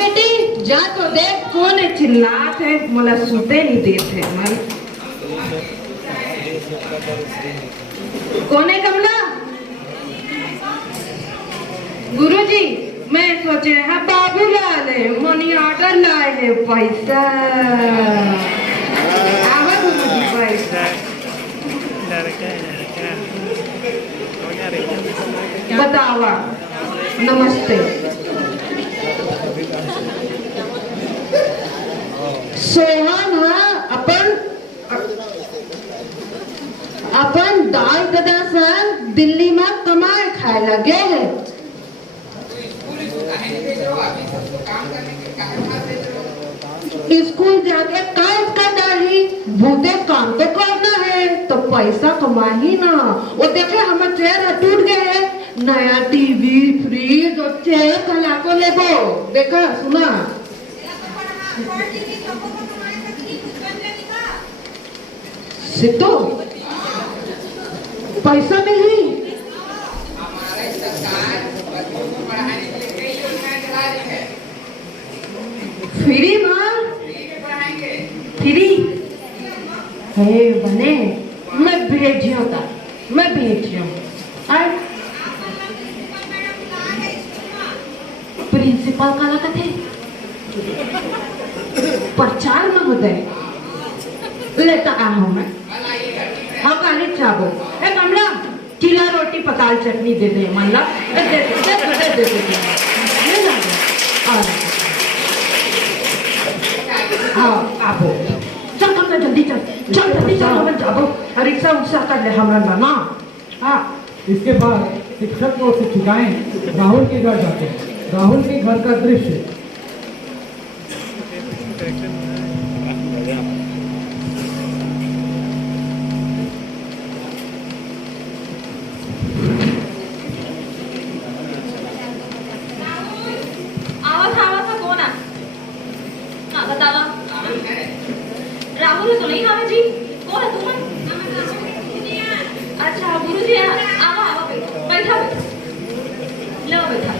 बेटी जा तो देख कौन है चिल्लात है, मोला सुते नहीं देते मन। कौन है कमला? गुरुजी मैं सोचे हाँ बाबूलाल है, मनी ऑर्डर लाए है पैसा। आवा गुरुजी पैसा बतावा। नमस्ते। सोहन है अपन दाई दादा सन दिल्ली में कमाए खाए लगे है। स्कूल जाके काम करना ही, भूते काम तो करना है तो पैसा कमा ही ना। वो देखे हमारे चेहरा टूट गए है, नया टीवी फ्रिज और चेयर कला को ले वो देखा सुना। सिद्धू पैसा नहीं हमारे सरकार बच्चों को पढ़ाने के लिए कई योजनाएं चला रही है। फ्री माँ पढ़ाएंगे फ्री है बने। मैं भेजियो था, मैं भेजियो। प्रिंसिपल काला कथे प्रचार में होते लेता आ हूँ मैं। हाँ काली चाबो ए कमला चीला रोटी पकाल चटनी दे दे मल्ला दे दे दे दे दे ले ना और हाँ आबो चल कमला जल्दी चल चल जल्दी चल हम जाबो रिक्शा उक्सा कर ले हमरा ना। हाँ इसके बाद शिक्षक को शिक्षिकाएं राहुल के घर जाते हैं। राहुल के घर का दृश्य राहुल तो नहीं आवे जी। कौन है तुम? अच्छा गुरुजी आवा आवा बैठा लो बैठा।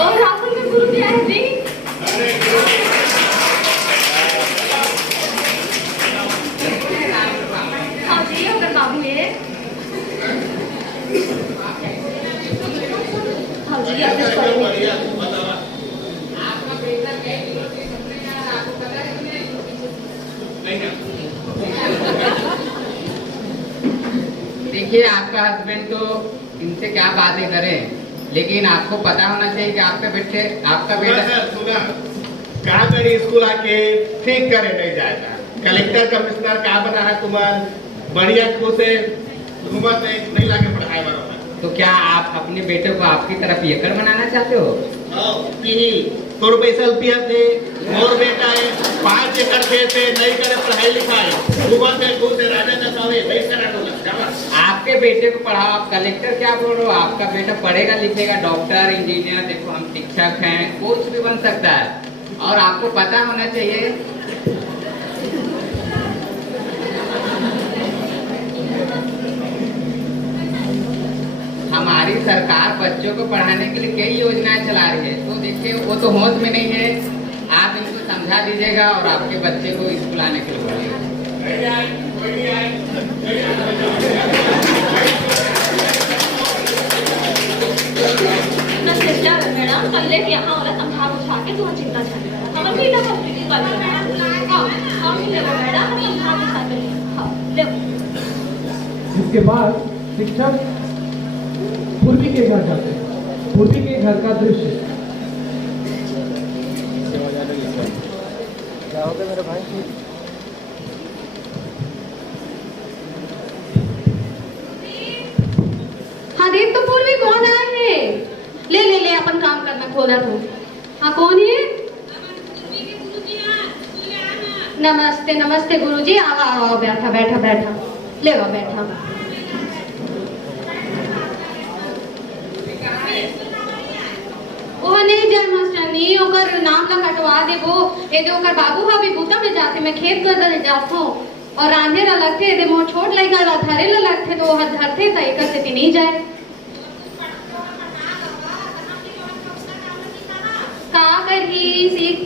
और राहुल के गुरुजी आए जी। हाँ जी अगर बाबू है। हाँ जी आप इस देखिए आपका हस्बैंड तो इनसे क्या बातें करें, लेकिन आपको पता होना चाहिए कि आपका बेटा सुना कहा करी स्कूल आके ठीक करे नहीं जाएगा। कलेक्टर कमिश्नर क्या बना है तुम्हारा बढ़िया खुद से हुकूमत नहीं लाके पढ़ाए वाला। तो क्या आप अपने बेटे को आपकी तरफ येकर बनाना चाहते हो? तोर पैसा रुपया थे मोर बेटा है 5 एकड़ खेत है नहीं करे पढ़ाई लिखाई हुकूमत है खुद से राजा नसावे नहीं करा तो आपके बेटे को पढ़ाओ। आप कलेक्टर क्या बोल रहे हो? आपका बेटा पढ़ेगा लिखेगा, डॉक्टर इंजीनियर, देखो हम शिक्षक हैं, कुछ भी बन सकता है। और आपको पता होना चाहिए हमारी सरकार बच्चों को पढ़ाने के लिए कई योजनाएं चला रही है। तो देखिए वो तो होश में नहीं है, आप इनको समझा दीजिएगा और आपके बच्चे को स्कूल आने के लिए बोलिएगा। मैडम कल लेके यहाँ वाला समझा बुझा के तुम्हें चिंता छाने वाला हम भी ना कंप्लीट कर लेंगे। हाँ हम ले मैडम हम समझा बुझा के हाँ ले। इसके बाद शिक्षक पूर्वी के घर जाते हैं। पूर्वी के घर का दृश्य क्या होगा मेरे भाई? हाँ देख तो पूर्वी कौन आए हैं? ले ले ले अपन काम करना खोला तो। हाँ कौन है? नमस्ते नमस्ते गुरुजी। आओ आओ बैठा बैठा बैठा ले आओ बैठा। वो नहीं जय मास्टरनी ओकर नाम ला कटवा देबो। ए दे ओकर बाबू हा भी बूता में जाते मैं खेत कर जाथो और रांधे ला लगथे दे मोर छोट लइका ला धरे ला लगथे तो वह धरथे त एकर से नहीं जाए।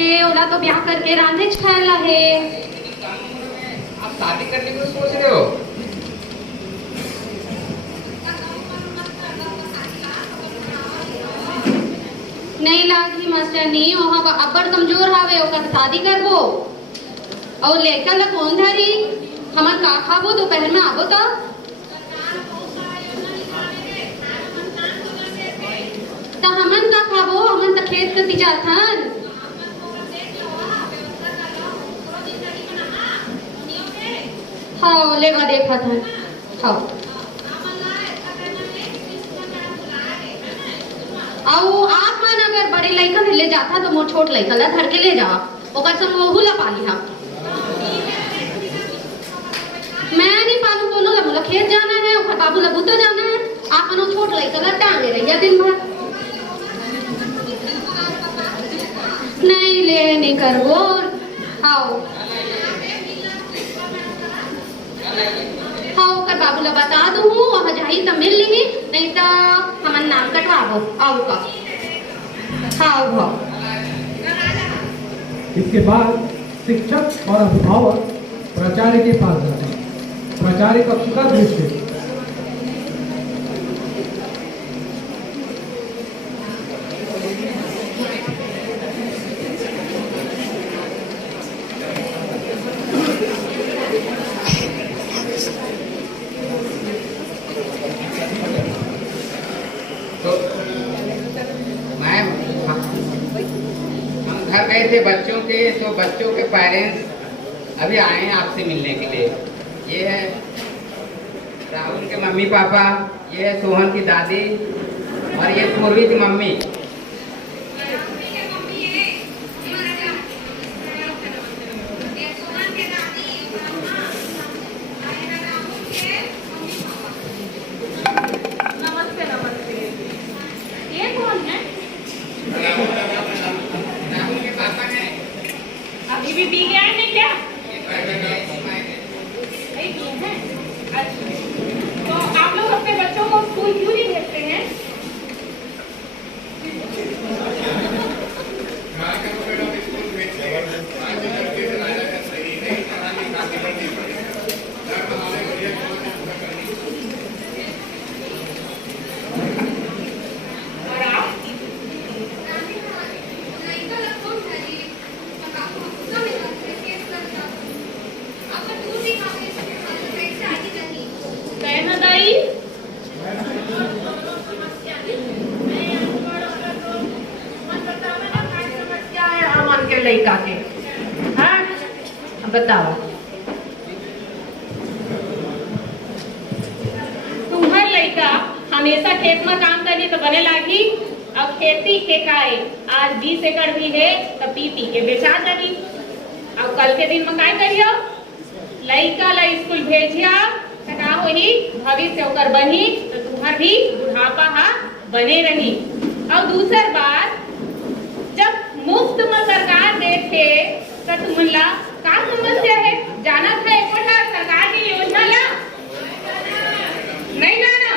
के ओला तो ब्याह करके रांधे खाला है। आप शादी करने को सोच रहे हो? नहीं लागी मास्टरनी, ओहा अब्बड़ कमजोर हावे, ओकर शादी करबो। और लड़का ला कौन धरी? हमन का खाबो दोपहर में आबो तो? हमन का खाबो? हमन तो खेत कती जाथन। हाँ लेवा देखत हन। हाँ आओ आप मन अगर बड़े लइका ले जाता तो मोर छोट लइका ला धर के ले जा, ओकर संग ओहू ला पाली हा। मैं नहीं पालू कोनो ला, मोला खेत जाना है, ओकर बाबू ला बुता जाना है, आप मनो छोट लइका ला टांगे रहिया दिन भर। नहीं ले नहीं करबो। आओ हाँ ओकर बाबू ला बता दूँ, वहाँ जाही तो मिल ली, नहीं तो हमन नाम कटवाबो। आओ का हाँ भाव। इसके बाद शिक्षक और अभिभावक प्राचार्य के पास जाते हैं। प्राचार्य कक्ष का दृश्य। तो मैम हम घर गए थे बच्चों के, तो बच्चों के पेरेंट्स अभी आए हैं आपसे मिलने के लिए। ये है राहुल के मम्मी पापा, ये है सोहन की दादी और ये पूर्वी की मम्मी। नमस्ते नमस्ते। ये कौन है? राहुल के पापा हैं। अभी भी पी गया है क्या? अच्छा, तो आप लोग अपने बच्चों को स्कूल क्यों नहीं भेजते हैं? और आप? कहना दाई अमन के लइका के हाँ बताओ। तुम्हार लड़का हमेशा खेत में काम करी तो बने लागी। अब खेती के काए आज 20 एकड़ भी है तो पी के बेचा जागी। अब कल के दिन में काय करियो? लड़का ला स्कूल भेजिया तो का होही? भविष्य ओकर बनी तो तुम्हार भी बुढ़ापा हा बने रही। और दूसर बात, जब मुफ्त में सरकार देते तो तुमला का समस्या है? जाना था एक सरकार की योजना ला नहीं जाना?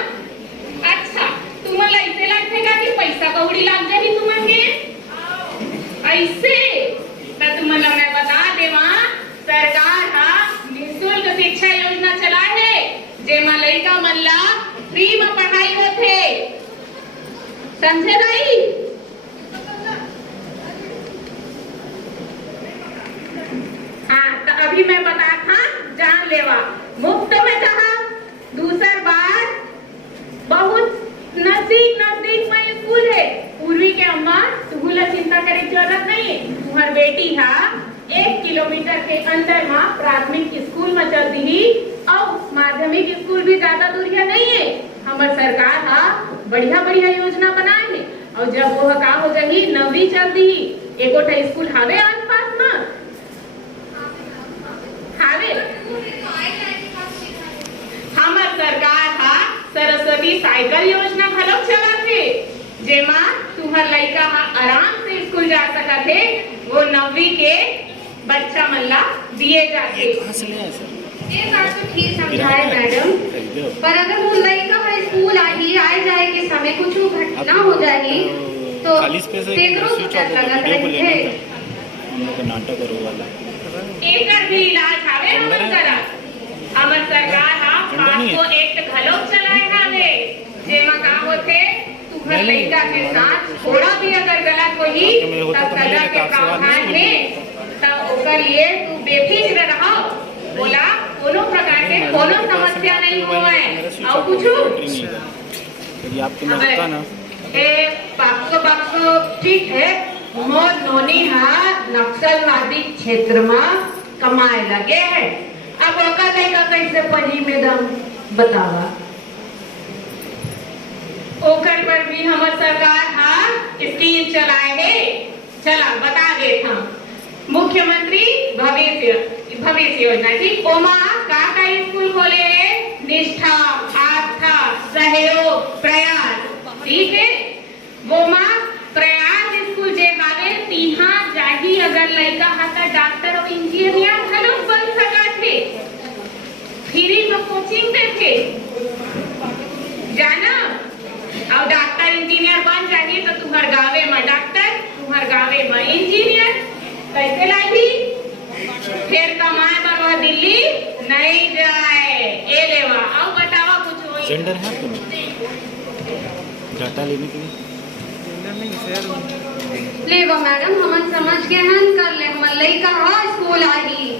अच्छा तुम्हाला इसे लागेगा कि पैसा कौड़ी लाग जाही तुम्हारे ऐसे? तो तुम्हाला मैं बता देवा, सरकार हा निःशुल्क शिक्षा योजना चला है, जेमा लइका मन ला फ्री में पढ़ाई होथे। समझे नहीं? हाँ तो अभी मैं बता था जान लेवा, मुफ्त में कहा। दूसर बात, बहुत नजदीक में स्कूल है। पूर्वी के अम्मा तुहला चिंता करे की जरूरत नहीं है। तुम्हार बेटी हा 1 किलोमीटर के अंदर में प्राथमिक स्कूल में चलती ही और माध्यमिक स्कूल भी ज्यादा दूरिया नहीं है। हमार सरकार हा बढ़िया योजना बनाए है। और जब वो का हो जाही 9वीं चलती ही एकोटा स्कूल हावे आसपास में हावे। हमार सरकार हा सरस्वती साइकिल योजना घलोक चलाथे, जेमा तुहर लइका हा आराम से स्कूल जा सकत है। वो 9वीं के बच्चा मन ला दिए जाते। ये बात तो ठीक समझाए मैडम, पर अगर वो लड़का है स्कूल आए जाए के समय कुछ घटना हो जाए तो तेकरो डर लगत रही है। नाटक करो वाला एकर भी इलाज हावे हमर करा हमर सरकार हा 500 एक्ट घलोक चलाए हावे जेमा का होथे तुहर लइका के साथ थोड़ा भी अगर गलत होही तब सजा के प्रावधान है तब ओकर लिए तू बेफिक्र रहो बोला कोनो प्रकार के कोनो समस्या नहीं होए और कुछू यदि आपको लगता ना ए पाक्सो ठीक है मोर नोनी हा नक्सलवादी क्षेत्र में कमाए लगे है अब ओकर लइका कैसे पढ़ी मैडम बतावा ओकर पर भी हमर सरकार हा स्कीम चलाए है चला बता दे था मुख्यमंत्री भविष्य योजना ठीक ओमा का स्कूल खोले है निष्ठा आस्था सहयोग प्रयास ठीक है वो माँ प्रयास स्कूल जे हावे तिहा जाही अगर लइका हाथा डॉक्टर और इंजीनियर घलो बन सका थे फ्री में कोचिंग देते जाना और डॉक्टर इंजीनियर बन जाही तो तुम्हार गावे में डॉक्टर तुम्हार गावे में इंजीनियर कैसे लागी फिर कमाए बाबा दिल्ली नहीं जाए ए लेवा अब बतावा कुछ होई जेंडर है तुम्हें डाटा लेने के लिए लेवा मैडम हम समझ के हन कर ले हम लइका हा स्कूल आई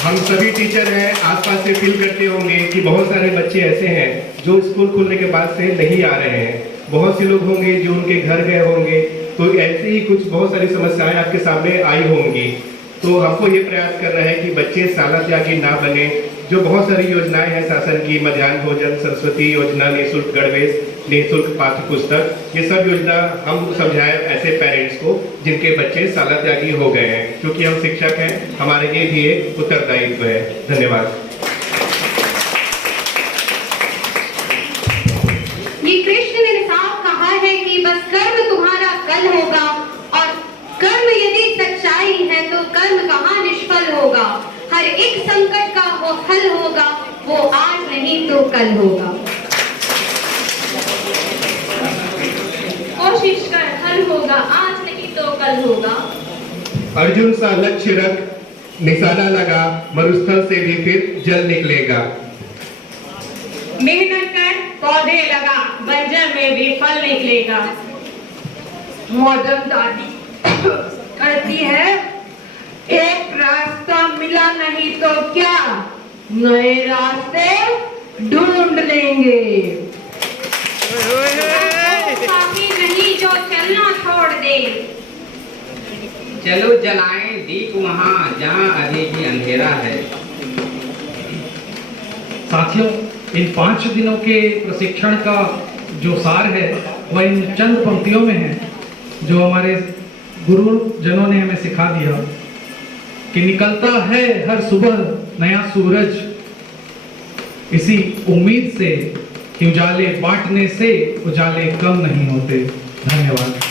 हम सभी टीचर हैं आसपास से फील करते होंगे कि बहुत सारे बच्चे ऐसे हैं जो स्कूल खुलने के बाद से नहीं आ रहे हैं बहुत से लोग होंगे जो उनके घर गए होंगे तो ऐसे ही कुछ बहुत सारी समस्याएं आपके सामने आई होंगी तो हमको ये प्रयास करना है कि बच्चे साला त्यागी ना बने जो बहुत सारी योजनाएं हैं शासन की मध्याह्न भोजन सरस्वती योजना निःशुल्क गणवेश निःशुल्क पाठ्य पुस्तक ये सब योजना हम समझाए ऐसे पेरेंट्स को जिनके बच्चे साला त्यागी हो गए हैं क्योंकि हम शिक्षक हैं हमारे लिए भी एक उत्तरदायित्व है धन्यवाद। ये कृष्ण ने साफ कहा है कि बस कर्म तुम्हारा कल होगा और कर्म यदि सच्चाई है तो कर्म कहाँ निष्फल होगा हर एक संकट का वो हल होगा वो आज नहीं तो कल होगा कोशिश कर हल होगा आज नहीं तो कल होगा अर्जुन सा लक्ष्य रख निशाना लगा मरुस्थल से भी फिर जल निकलेगा मेहनत कर पौधे लगा बंजर में भी फल निकलेगा मॉडर्न दादी कहती है एक रास्ता मिला नहीं तो क्या नए रास्ते ढूंढ लेंगे काफी नहीं जो चलना छोड़ दे चलो जलाएं दीप वहाँ जहाँ अभी भी अंधेरा है। साथियों इन 5 दिनों के प्रशिक्षण का जो सार है वह इन चंद पंक्तियों में है जो हमारे गुरुजनों ने हमें सिखा दिया कि निकलता है हर सुबह नया सूरज इसी उम्मीद से कि उजाले बांटने से उजाले कम नहीं होते। धन्यवाद।